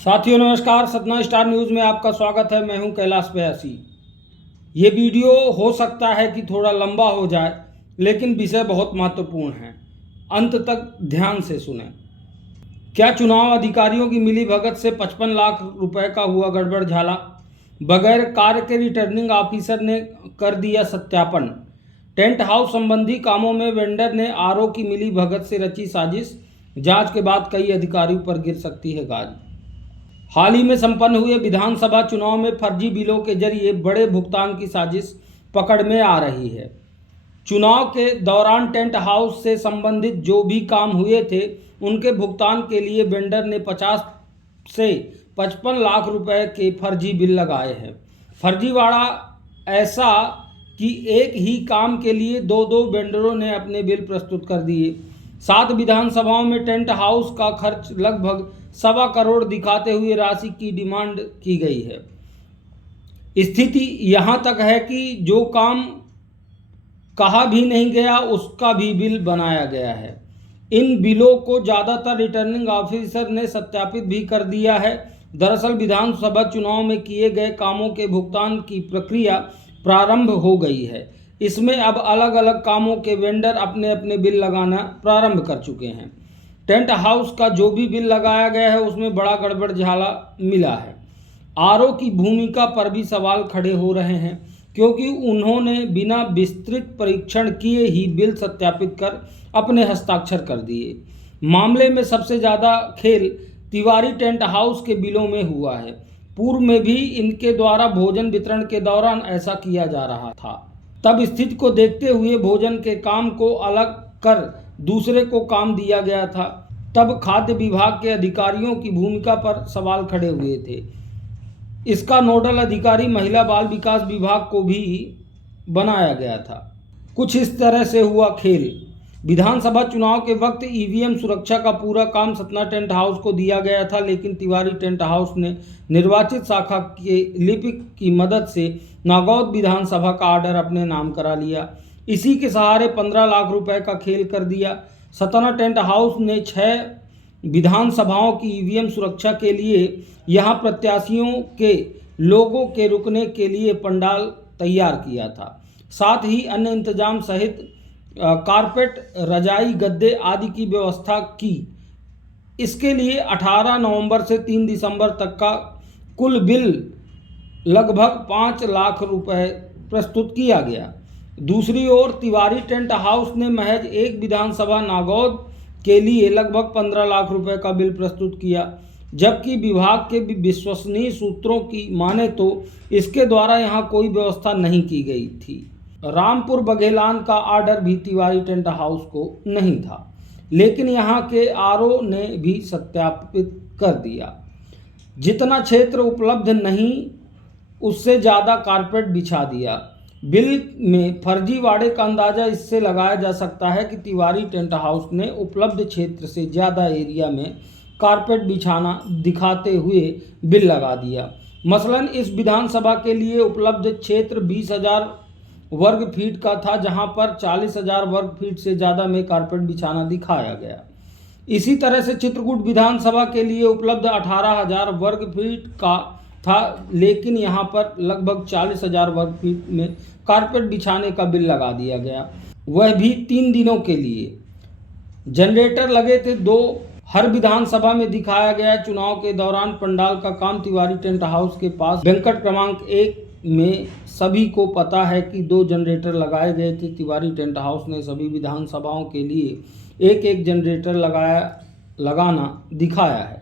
साथियों नमस्कार, Satna star news में आपका स्वागत है। मैं हूं कैलाश बयासी। ये वीडियो हो सकता है कि थोड़ा लंबा हो जाए, लेकिन विषय बहुत महत्वपूर्ण है। अंत तक ध्यान से सुनें। क्या चुनाव अधिकारियों की मिलीभगत से 55 लाख रुपए का हुआ गड़बड़ झाला? बगैर कार्य के रिटर्निंग ऑफिसर ने कर दिया सत्यापन। टेंट हाउस संबंधी कामों में वेंडर ने आरओ की मिलीभगत से रची साजिश। जांच के बाद कई अधिकारियों पर गिर सकती है गाज। हाल ही में संपन्न हुए विधानसभा चुनाव में फर्जी बिलों के जरिए बड़े भुगतान की साजिश पकड़ में आ रही है। चुनाव के दौरान टेंट हाउस से संबंधित जो भी काम हुए थे, उनके भुगतान के लिए वेंडर ने 50 से 55 लाख रुपए के फर्जी बिल लगाए हैं। फर्जीवाड़ा ऐसा कि एक ही काम के लिए दो वेंडरों ने अपने बिल प्रस्तुत कर दिए। 7 विधानसभाओं में टेंट हाउस का खर्च लगभग 1.25 करोड़ दिखाते हुए राशि की डिमांड की गई है। स्थिति यहां तक है कि जो काम कहा भी नहीं गया, उसका भी बिल बनाया गया है। इन बिलों को ज़्यादातर रिटर्निंग ऑफिसर ने सत्यापित भी कर दिया है। दरअसल विधानसभा चुनाव में किए गए कामों के भुगतान की प्रक्रिया प्रारंभ हो गई है। इसमें अब अलग अलग कामों के वेंडर अपने अपने बिल लगाना प्रारंभ कर चुके हैं। टेंट हाउस का जो भी बिल लगाया गया है, उसमें बड़ा गड़बड़ झाला मिला है। आरओ की भूमिका पर भी सवाल खड़े हो रहे हैं, क्योंकि उन्होंने बिना विस्तृत परीक्षण किए ही बिल सत्यापित कर अपने हस्ताक्षर कर दिए। मामले में सबसे ज़्यादा खेल तिवारी टेंट हाउस के बिलों में हुआ है। पूर्व में भी इनके द्वारा भोजन वितरण के दौरान ऐसा किया जा रहा था। तब स्थिति को देखते हुए भोजन के काम को अलग कर दूसरे को काम दिया गया था। तब खाद्य विभाग के अधिकारियों की भूमिका पर सवाल खड़े हुए थे। इसका नोडल अधिकारी महिला बाल विकास विभाग को भी बनाया गया था। कुछ इस तरह से हुआ खेल। विधानसभा चुनाव के वक्त ईवीएम सुरक्षा का पूरा काम सतना टेंट हाउस को दिया गया था, लेकिन तिवारी टेंट हाउस ने निर्वाचित शाखा के लिपिक की मदद से नागौद विधानसभा का आर्डर अपने नाम करा लिया। इसी के सहारे 15 लाख रुपए का खेल कर दिया। सतना टेंट हाउस ने 6 विधानसभाओं की ईवीएम सुरक्षा के लिए यहां प्रत्याशियों के लोगों के रुकने के लिए पंडाल तैयार किया था। साथ ही अन्य इंतजाम सहित कारपेट, रजाई, गद्दे आदि की व्यवस्था की। इसके लिए 18 नवंबर से 3 दिसंबर तक का कुल बिल लगभग 5 लाख रुपए प्रस्तुत किया गया। दूसरी ओर तिवारी टेंट हाउस ने महज एक विधानसभा नागौद के लिए लगभग 15 लाख रुपए का बिल प्रस्तुत किया, जबकि विभाग के विश्वसनीय सूत्रों की माने तो इसके द्वारा यहां कोई व्यवस्था नहीं की गई थी। रामपुर बघेलान का आर्डर भी तिवारी टेंट हाउस को नहीं था, लेकिन यहां के आरओ ने भी सत्यापित कर दिया। जितना क्षेत्र उपलब्ध नहीं, उससे ज़्यादा कारपेट बिछा दिया। बिल में फर्जीवाड़े का अंदाजा इससे लगाया जा सकता है कि तिवारी टेंट हाउस ने उपलब्ध क्षेत्र से ज़्यादा एरिया में कारपेट बिछाना दिखाते हुए बिल लगा दिया। मसलन इस विधानसभा के लिए उपलब्ध क्षेत्र 20,000 वर्ग फीट का था, जहां पर 40,000 वर्ग फीट से ज़्यादा में कारपेट बिछाना दिखाया गया। इसी तरह से चित्रकूट विधानसभा के लिए उपलब्ध 18,000 वर्ग फीट का था, लेकिन यहां पर लगभग 40,000 वर्ग फीट में कारपेट बिछाने का बिल लगा दिया गया, वह भी 3 दिनों के लिए। जनरेटर लगे थे 2। हर विधानसभा में दिखाया गया। चुनाव के दौरान पंडाल का काम तिवारी टेंट हाउस के पास बैंकट क्रमांक 1 में सभी को पता है कि 2 जनरेटर लगाए गए थे। तिवारी टेंट हाउस ने सभी विधानसभाओं के लिए एक एक जनरेटर लगाना दिखाया है।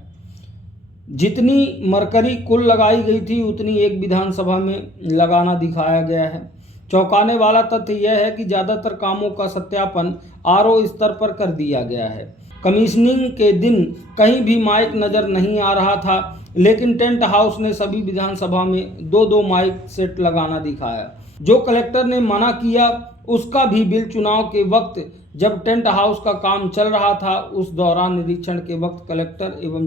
जितनी मरकरी कुल लगाई गई थी, उतनी एक विधानसभा में लगाना दिखाया गया है। चौंकाने वाला तथ्य यह है कि ज़्यादातर कामों का सत्यापन आरओ स्तर पर कर दिया गया है। कमीशनिंग के दिन कहीं भी माइक नज़र नहीं आ रहा था, लेकिन टेंट हाउस ने सभी विधानसभा में 2 माइक सेट लगाना दिखाया। जो कलेक्टर ने मना किया, उसका भी बिल चुनाव के वक्त जब टेंट हाउस का काम चल रहा था, उस दौरान निरीक्षण के वक्त कलेक्टर एवं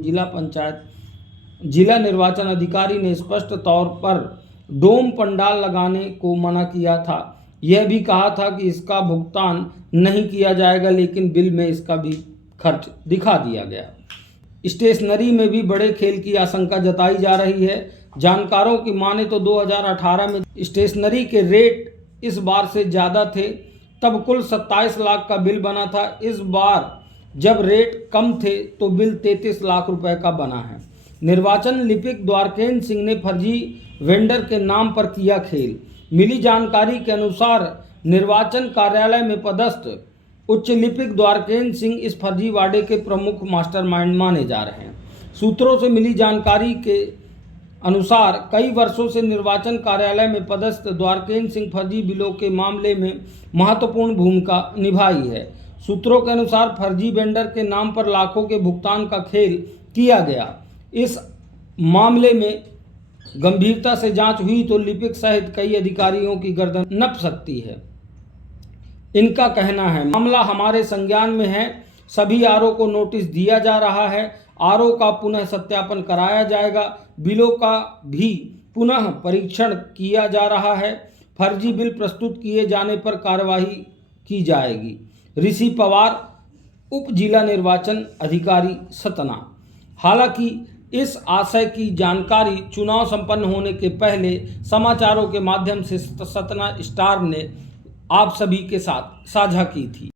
जिला निर्वाचन अधिकारी ने स्पष्ट तौर पर डोम पंडाल लगाने को मना किया था। यह भी कहा था कि इसका भुगतान नहीं किया जाएगा, लेकिन बिल में इसका भी खर्च दिखा दिया गया। स्टेशनरी में भी बड़े खेल की आशंका जताई जा रही है। जानकारों की माने तो 2018 में स्टेशनरी के रेट इस बार से ज़्यादा थे, तब कुल 27 लाख का बिल बना था। इस बार जब रेट कम थे तो बिल 33 लाख रुपए का बना है। निर्वाचन लिपिक द्वारकेन्द्र सिंह ने फर्जी वेंडर के नाम पर किया खेल। मिली जानकारी के अनुसार निर्वाचन कार्यालय में पदस्थ उच्च लिपिक द्वारकेन्द्र सिंह इस फर्जीवाड़े के प्रमुख मास्टरमाइंड माने जा रहे हैं। सूत्रों से मिली जानकारी के अनुसार कई वर्षों से निर्वाचन कार्यालय में पदस्थ द्वारकेन्द्र सिंह फर्जी बिलों के मामले में महत्वपूर्ण भूमिका निभाई है। सूत्रों के अनुसार फर्जी वेंडर के नाम पर लाखों के भुगतान का खेल किया गया। इस मामले में गंभीरता से जांच हुई तो लिपिक सहित कई अधिकारियों की गर्दन नप सकती है। इनका कहना है, मामला हमारे संज्ञान में है, सभी आरओ को नोटिस दिया जा रहा है, आरओ का पुनः सत्यापन कराया जाएगा, बिलों का भी पुनः परीक्षण किया जा रहा है, फर्जी बिल प्रस्तुत किए जाने पर कार्यवाही की जाएगी। ऋषि पवार, उप जिला निर्वाचन अधिकारी, सतना। हालांकि इस आशय की जानकारी चुनाव संपन्न होने के पहले समाचारों के माध्यम से सतना स्टार ने आप सभी के साथ साझा की थी।